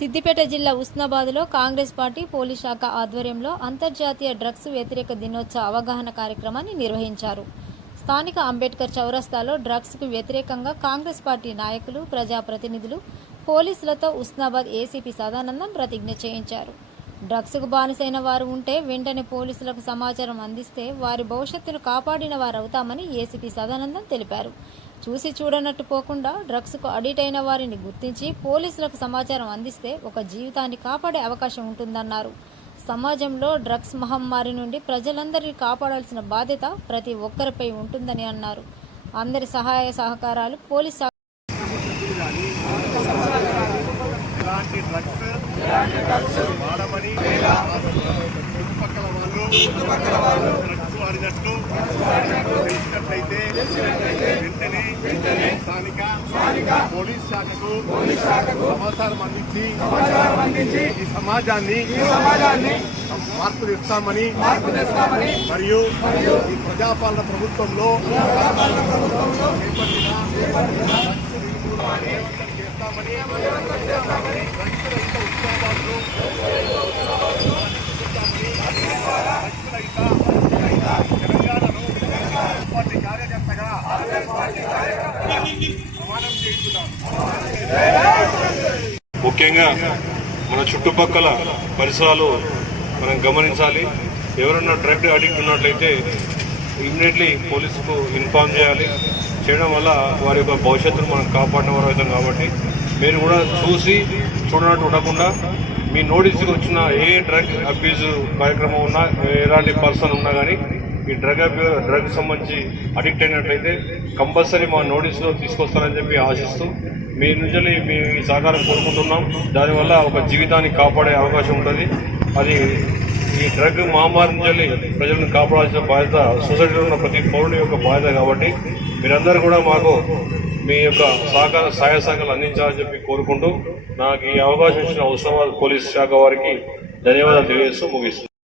సిద్దిపేట జిల్లా ఉస్నాబాద్లో Congress party police శాఖ ఆధ్వర్యంలో అంతర్జాతీయ డ్రగ్స్ వ్యతిరేక దినోత్సవ అవగాహన కార్యక్రమాన్ని నిర్వహించారు. స్థానిక అంబేద్కర్ చౌరస్తాలో డ్రగ్స్కు వ్యతిరేకంగా కాంగ్రెస్ పార్టీ నాయకులు, ప్రజాప్రతినిధులు, పోలీసులతో ఉస్నాబాద్ ఏసీపీ సదానందం ప్రతిజ్ఞ చేయించారు. డ్రగ్స్కు బానిసైన వారు ఉంటే వెంటనే పోలీసులకు సమాచారం అందిస్తే వారి భవిష్యత్తును కాపాడిన వారవుతామని ఏసీపీ సదానందం తెలిపారు. చూసి చూడనట్టు పోకుండా డ్రగ్స్కు అడిక్ట్ అయిన వారిని గుర్తించి పోలీసులకు సమాచారం అందిస్తే ఒక జీవితాన్ని కాపాడే అవకాశం ఉంటుందన్నారు. సమాజంలో డ్రగ్స్ మహమ్మారి నుండి ప్రజలందరినీ కాపాడాల్సిన బాధ్యత ప్రతి ఒక్కరిపై ఉంటుందని అన్నారు. అందరి సహాయ సహకారాలు పోలీస్ చుట్టుపక్కల వాళ్ళు డ్రగ్స్ వాడినట్టు తెలిసినట్లయితే వెంటనే స్థానిక పోలీస్ శాఖకు సమాచారం అందించి ఈ సమాజాన్ని మార్పు తెస్తామని మరియు ఈ ప్రజాపాలన ప్రభుత్వంలో చేస్తామని తెలంగాణను పార్టీ కార్యకర్తగా ప్రమాణం చేస్తున్నాం. ముఖ్యంగా మన చుట్టుపక్కల పరిసరాలు మనం గమనించాలి. ఎవరన్నా డ్రగ్ అడిక్ట్ ఉన్నట్లయితే ఇమ్మీడియట్లీ పోలీసుకు ఇన్ఫార్మ్ చేయాలి. చేయడం వల్ల వారి యొక్క భవిష్యత్తును మనం కాపాడిన వారు అవుతాం. కాబట్టి మీరు కూడా చూసి చూడనట్టు ఉండకుండా మీ నోటీస్కి వచ్చిన ఏ డ్రగ్ అబ్యూజ్ కార్యక్రమం ఉన్నా, ఎలాంటి పర్సన్ ఉన్నా కానీ ఈ డ్రగ్ సంబంధించి అడిక్ట్ అయినట్లయితే కంపల్సరీ మా నోటీసులో తీసుకొస్తారని చెప్పి ఆశిస్తూ మీ నుంచి మీ సహకారం కోరుకుంటున్నాం. దానివల్ల ఒక జీవితాన్ని కాపాడే అవకాశం ఉంటుంది. అది ఈ డ్రగ్ మహమ్మారి నుంచి ప్రజలను కాపాడాల్సిన బాధ్యత సొసైటీలో ఉన్న ప్రతి పౌరుని యొక్క బాధ్యత. కాబట్టి మీరందరూ కూడా మాకు మీ యొక్క సహాయ సహకారాలు అందించాలని చెప్పి కోరుకుంటూ నాకు ఈ అవకాశం ఇచ్చిన ఉస్మానాబాద్ పోలీస్ శాఖ వారికి ధన్యవాదాలు తెలియజేస్తూ ముగిస్తున్నాను.